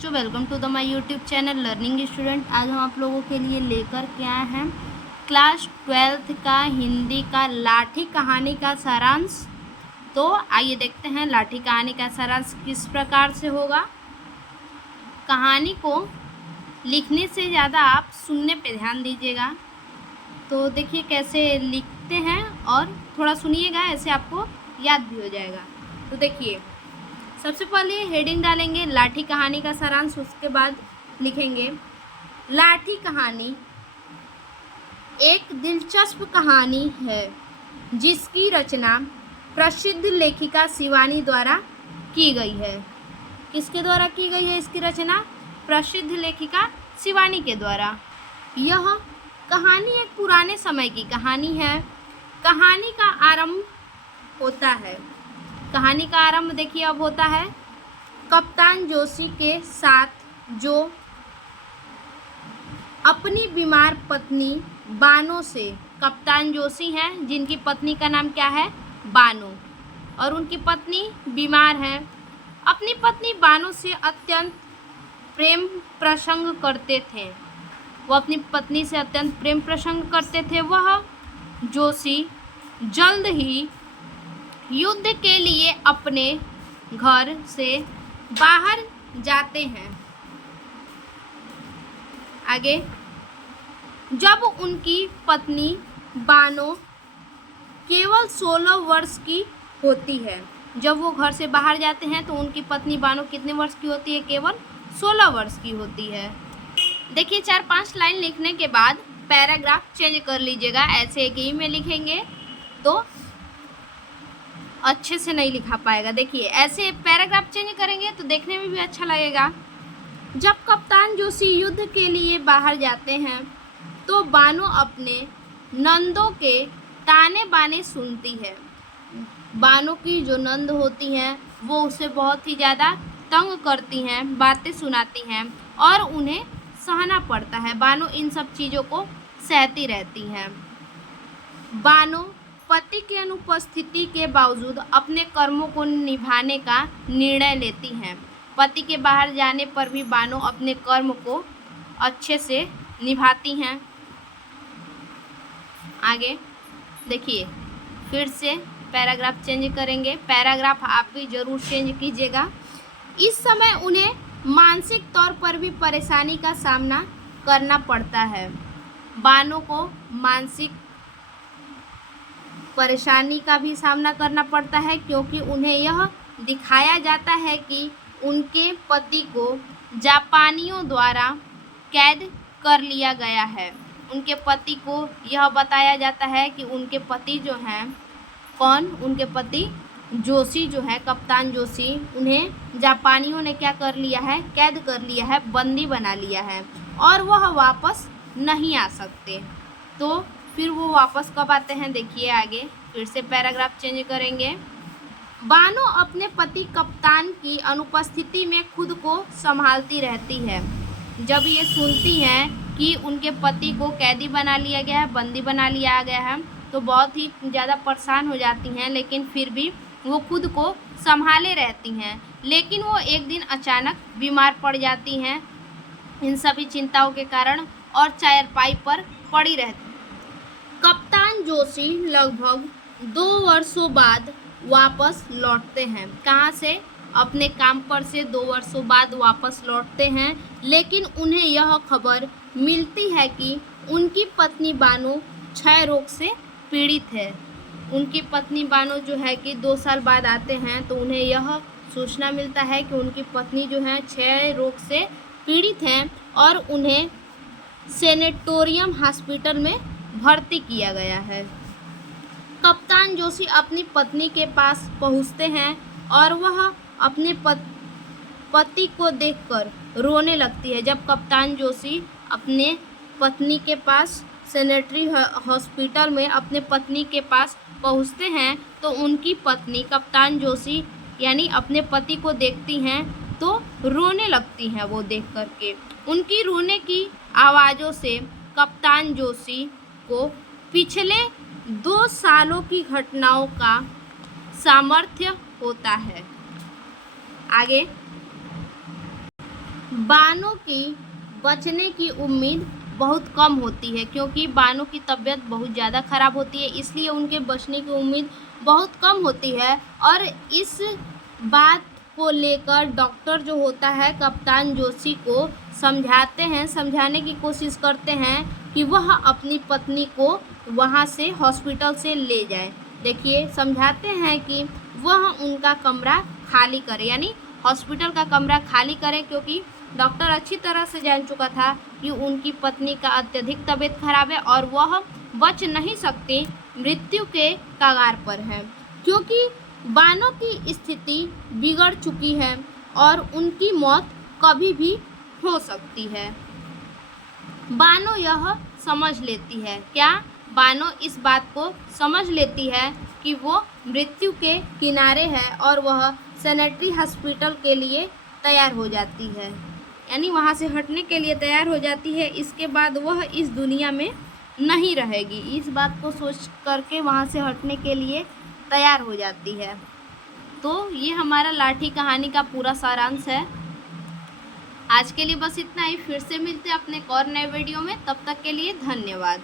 बच्चों, welcome to the my YouTube channel learning student. आज हम आप लोगों के लिए लेकर के आए हैं क्लास 12th का हिंदी का लाठी कहानी का सारांश। तो आइए देखते हैं लाठी कहानी का सारांश किस प्रकार से होगा। कहानी को लिखने से ज़्यादा आप सुनने पे ध्यान दीजिएगा। तो देखिए कैसे लिखते हैं और थोड़ा सुनिएगा, ऐसे आपको याद भी हो जाएगा। तो देखिए, सबसे पहले हेडिंग डालेंगे लाठी कहानी का सारांश, उसके बाद लिखेंगे लाठी कहानी एक दिलचस्प कहानी है जिसकी रचना प्रसिद्ध लेखिका शिवानी द्वारा की गई है। किसके द्वारा की गई है इसकी रचना? प्रसिद्ध लेखिका शिवानी के द्वारा। यह कहानी एक पुराने समय की कहानी है। कहानी का आरंभ होता है, कहानी का आरंभ देखिए अब होता है कप्तान जोशी के साथ, जो अपनी बीमार पत्नी बानो से, कप्तान जोशी हैं जिनकी पत्नी का नाम क्या है? बानो, और उनकी पत्नी बीमार है। अपनी पत्नी बानो से अत्यंत प्रेम प्रसंग करते थे। वो अपनी पत्नी से अत्यंत प्रेम प्रसंग करते थे। वह जोशी जल्द ही युद्ध के लिए अपने घर से बाहर जाते हैं। आगे, जब उनकी पत्नी बानो केवल 16 वर्ष की होती है, जब वो घर से बाहर जाते हैं तो उनकी पत्नी बानो कितने वर्ष की होती है? केवल 16 वर्ष की होती है। देखिए 4-5 लाइन लिखने के बाद पैराग्राफ चेंज कर लीजिएगा। ऐसे एक ही में लिखेंगे तो अच्छे से नहीं लिखा पाएगा। देखिए ऐसे पैराग्राफ चेंज करेंगे तो देखने में भी अच्छा लगेगा। जब कप्तान जोशी युद्ध के लिए बाहर जाते हैं तो बानो अपने नंदों के ताने बाने सुनती है। बानो की जो नंद होती हैं वो उसे बहुत ही ज़्यादा तंग करती हैं, बातें सुनाती हैं और उन्हें सहना पड़ता है। बानो इन सब चीज़ों को सहती रहती हैं। बानो पति की अनुपस्थिति के बावजूद अपने कर्मों को निभाने का निर्णय लेती हैं। पति के बाहर जाने पर भी बानो अपने कर्म को अच्छे से निभाती हैं। आगे देखिए, फिर से पैराग्राफ चेंज करेंगे। पैराग्राफ आप भी ज़रूर चेंज कीजिएगा। इस समय उन्हें मानसिक तौर पर भी परेशानी का सामना करना पड़ता है। बानो को मानसिक परेशानी का भी सामना करना पड़ता है, क्योंकि उन्हें यह दिखाया जाता है कि उनके पति को जापानियों द्वारा कैद कर लिया गया है। उनके पति को यह बताया जाता है कि उनके पति जो हैं, कौन? उनके पति जोशी जो है, कप्तान जोशी, उन्हें जापानियों ने क्या कर लिया है? कैद कर लिया है, बंदी बना लिया है और वह वापस नहीं आ सकते। तो फिर वो वापस कब आते हैं? देखिए आगे फिर से पैराग्राफ चेंज करेंगे। बानो अपने पति कप्तान की अनुपस्थिति में खुद को संभालती रहती है। जब ये सुनती हैं कि उनके पति को कैदी बना लिया गया है, बंदी बना लिया गया है, तो बहुत ही ज़्यादा परेशान हो जाती हैं, लेकिन फिर भी वो खुद को संभाले रहती हैं। लेकिन वो एक दिन अचानक बीमार पड़ जाती हैं इन सभी चिंताओं के कारण और चारपाई पर पड़ी रहती। कप्तान जोशी लगभग 2 वर्षों बाद वापस लौटते हैं। कहाँ से? अपने काम पर से 2 वर्षों बाद वापस लौटते हैं, लेकिन उन्हें यह खबर मिलती है कि उनकी पत्नी बानो क्षय रोग से पीड़ित है। उनकी पत्नी बानो जो है कि 2 साल बाद आते हैं तो उन्हें यह सूचना मिलता है कि उनकी पत्नी जो है क्षय रोग से पीड़ित हैं और उन्हें सेनेटोरियम हॉस्पिटल में भर्ती किया गया है। कप्तान जोशी अपनी पत्नी के पास पहुंचते हैं और वह अपने पति को देखकर रोने लगती है। जब कप्तान जोशी अपने पत्नी के पास सेनेटरी हॉस्पिटल में अपने पत्नी के पास पहुंचते हैं तो उनकी पत्नी कप्तान जोशी यानी अपने पति को देखती हैं तो रोने लगती हैं। वो देख करके उनकी रोने की आवाज़ों से कप्तान जोशी को पिछले 2 सालों की घटनाओं का सामर्थ्य होता है। आगे बानो की बचने की उम्मीद बहुत कम होती है, क्योंकि बानो की तबीयत बहुत ज़्यादा ख़राब होती है, इसलिए उनके बचने की उम्मीद बहुत कम होती है। और इस बात को लेकर डॉक्टर जो होता है कप्तान जोशी को समझाने की कोशिश करते हैं कि वह अपनी पत्नी को वहाँ से हॉस्पिटल से ले जाए। देखिए, समझाते हैं कि वह उनका कमरा खाली करे, यानी हॉस्पिटल का कमरा खाली करें, क्योंकि डॉक्टर अच्छी तरह से जान चुका था कि उनकी पत्नी का अत्यधिक तबीयत खराब है और वह बच नहीं सकती, मृत्यु के कगार पर है, क्योंकि बानो की स्थिति बिगड़ चुकी है और उनकी मौत कभी भी हो सकती है। बानो यह समझ लेती है, क्या बानो इस बात को समझ लेती है कि वो मृत्यु के किनारे है और वह सैनिटरी हॉस्पिटल के लिए तैयार हो जाती है, यानी वहाँ से हटने के लिए तैयार हो जाती है। इसके बाद वह इस दुनिया में नहीं रहेगी, इस बात को सोच करके वहाँ से हटने के लिए तैयार हो जाती है। तो ये हमारा लाठी कहानी का पूरा सारांश है। आज के लिए बस इतना ही। फिर से मिलते हैं अपने एक और नए वीडियो में, तब तक के लिए धन्यवाद।